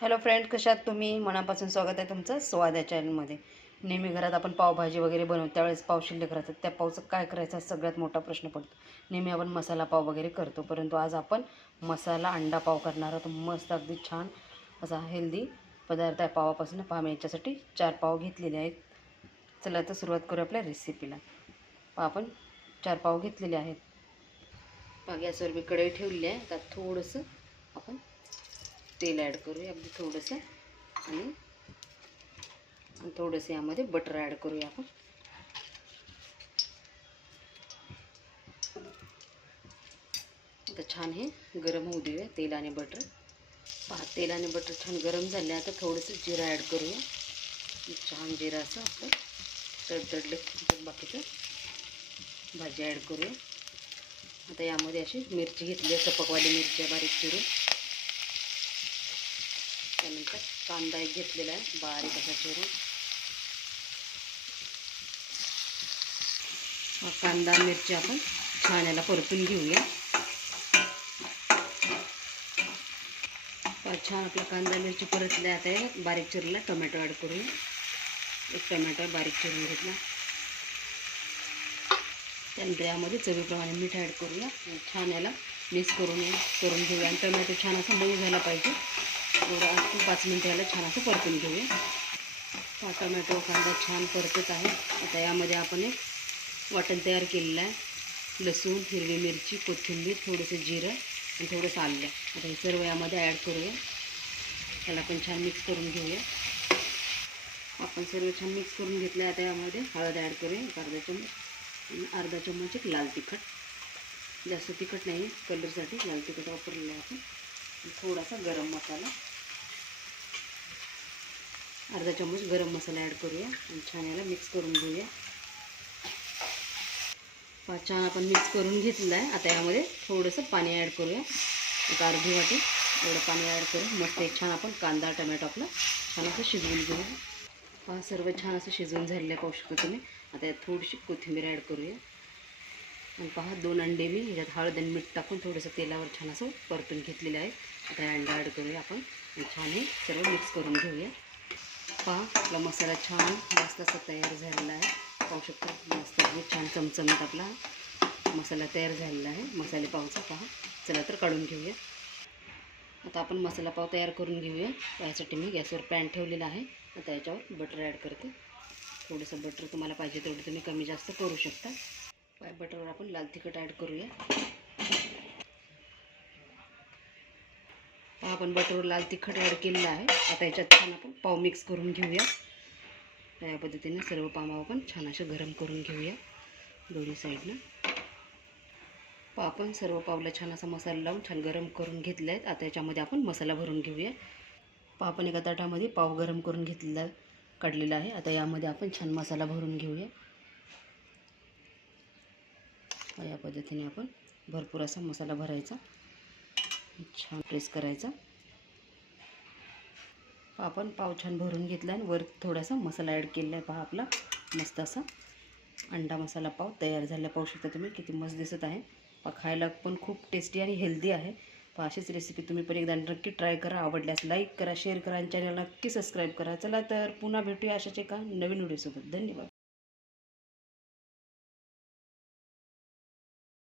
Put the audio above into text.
Hello friend, कशात तुम्ही? मनापासून स्वागत आहे तुमचं स्वाद या चॅनलमध्ये. नेहमी घरात आपण पावभाजी वगैरे बनवतो, त्यावेळेस पाव शिल्लक राहतात. त्या पावचं काय करायचं हा सगळ्यात मोठा प्रश्न पडतो. नेहमी आपण मसाला पाव वगैरे करतो, परंतु आज आपण मसाला अंडा पाव करणार आहोत. मस्त अगदी छान असा हेल्दी पदार्थ आहे पावापासून. पहा, मी याच्यासाठी 4 पाव घेतलेले आहेत. चला तर सुरुवात करू आपल्या रेसिपीला. आपण 4 पाव घेतलेले आहेत. पहा, गॅसवर मी कढई ठेवलेली आहे. त्यात थोडंसं आपण तेल ॲड करूया, अगदी थोडंसं. आणि थोडंसं यामध्ये बटर ॲड करूया आपण. आता छान हे गरम होऊ देऊया तेल आणि बटर. पहा, तेल आणि बटर छान गरम झाले. आता थोडंसं जिरा ॲड करूया. छान जिरा असं आपलं तडतडले बाकीचं भाजी ॲड करूया. आता यामध्ये अशी मिरची घेतली आहे, चपकवाली मिरची बारीक चिरून. त्यानंतर कांदा एक घेतलेला आहे बारीक असा चिरून. कांदा मिरची आपण छान याला परतून घेऊया. छान आपला कांदा मिरची परतल्या. आता बारीक चिरलेला टोमॅटो ॲड करूया. एक टोमॅटो बारीक चिरून घेतला. त्यानंतर यामध्ये चवीप्रमाणे मीठ ॲड करूया. छान याला मिक्स करून घेऊया. आणि टोमॅटो छान असं मऊ झाला पाहिजे. एवढं 5 मिनिटं याला छान असं परतून घेऊया. हा टोमॅटो कांदा छान परतत आहे. आता यामध्ये आपण एक वाटण तयार केलेलं आहे. लसूण, हिरवी मिरची, कोथिंबीर, थोडंसं जिरं आणि थोडंसं आलं. आता हे सर्व यामध्ये ॲड करूया. त्याला पण छान मिक्स करून घेऊया. आपण सर्व छान मिक्स करून घेतलं. आता यामध्ये हळद ॲड करूया, अर्धा चमच. अर्धा चमच एक लाल तिखट. जास्त तिखट नाही, कलरसाठी लाल तिखट वापरलेलं आहे आपण. थोडासा गरम मसाला, अर्धा चमच गरम मसाला ॲड करूया आणि छान याला मिक्स करून घेऊया. छान आपण मिक्स करून घेतलं आहे. आता यामध्ये थोडंसं पाणी ॲड करूया. एक अर्धी वाटी एवढं पाणी ॲड करून मस्त एक छान आपण कांदा टोमॅटो आपला छान असं शिजवून घेऊया. सर्व छान असं शिजवून झालेलं आहे, पाहू शकता तुम्ही. आता यात थोडीशी कोथिंबीर ॲड करूया. आणि पहा, 2 अंडे मी याच्यात हळद आणि मीठ टाकून थोडंसं तेलावर छान असं परतून घेतलेलं आहे. आता अंडा ॲड करूया आपण आणि छान हे सर्व मिक्स करून घेऊया. पहा, आपला मसाला छान मस्त असा तयार झालेला आहे. पाहू शकता, मस्त छान चमचमीत आपला मसाला तयार झालेला आहे. मसाले पावचा पहा. चला तर काढून घेऊया. आता आपण मसाला पाव तयार करून घेऊया. त्यासाठी मी गॅसवर पॅन ठेवलेला आहे. आता याच्यावर बटर ॲड करते. थोडंसं बटर तुम्हाला पाहिजे तेवढं तुम्ही कमी जास्त करू शकता. बटरवर आपण लाल तिखट ॲड करूया. आपण बटरवर लाल तिखट ॲड केलेलं आहे. आता याच्यात छान आपण पाव मिक्स करून घेऊया. या पद्धतीने सर्व पाव आपण छान असे गरम करून घेऊया दोन्ही साईडनं. आपण सर्व पावला छान असा मसाला लावून छान गरम करून घेतले आहेत. आता याच्यामध्ये आपण मसाला भरून घेऊया. आपण एका ताटामध्ये पाव गरम करून घेतलेला काढलेला आहे. आता यामध्ये आपण छान मसाला भरून घेऊया. या पद्धतीने आपण भरपूर असा मसाला भरायचा, छान प्रेस करायचा. आपण पाव छान भरून घेतला आणि वर थोडासा मसाला ॲड केलेला आहे. पहा, आपला मस्त असा अंडा मसाला पाव तयार झाला. पाहू शकता तुम्ही किती मस्त दिसत आहे. खायला पण खूप टेस्टी आणि हेल्दी आहे. अशीच रेसिपी तुम्ही पण एकदा नक्की ट्राय करा. आवडल्यास लाईक करा, शेअर करा आणि चॅनलला नक्की सबस्क्राईब करा. चला तर पुन्हा भेटूया अशाच एका नवीन व्हिडिओसोबत. धन्यवाद.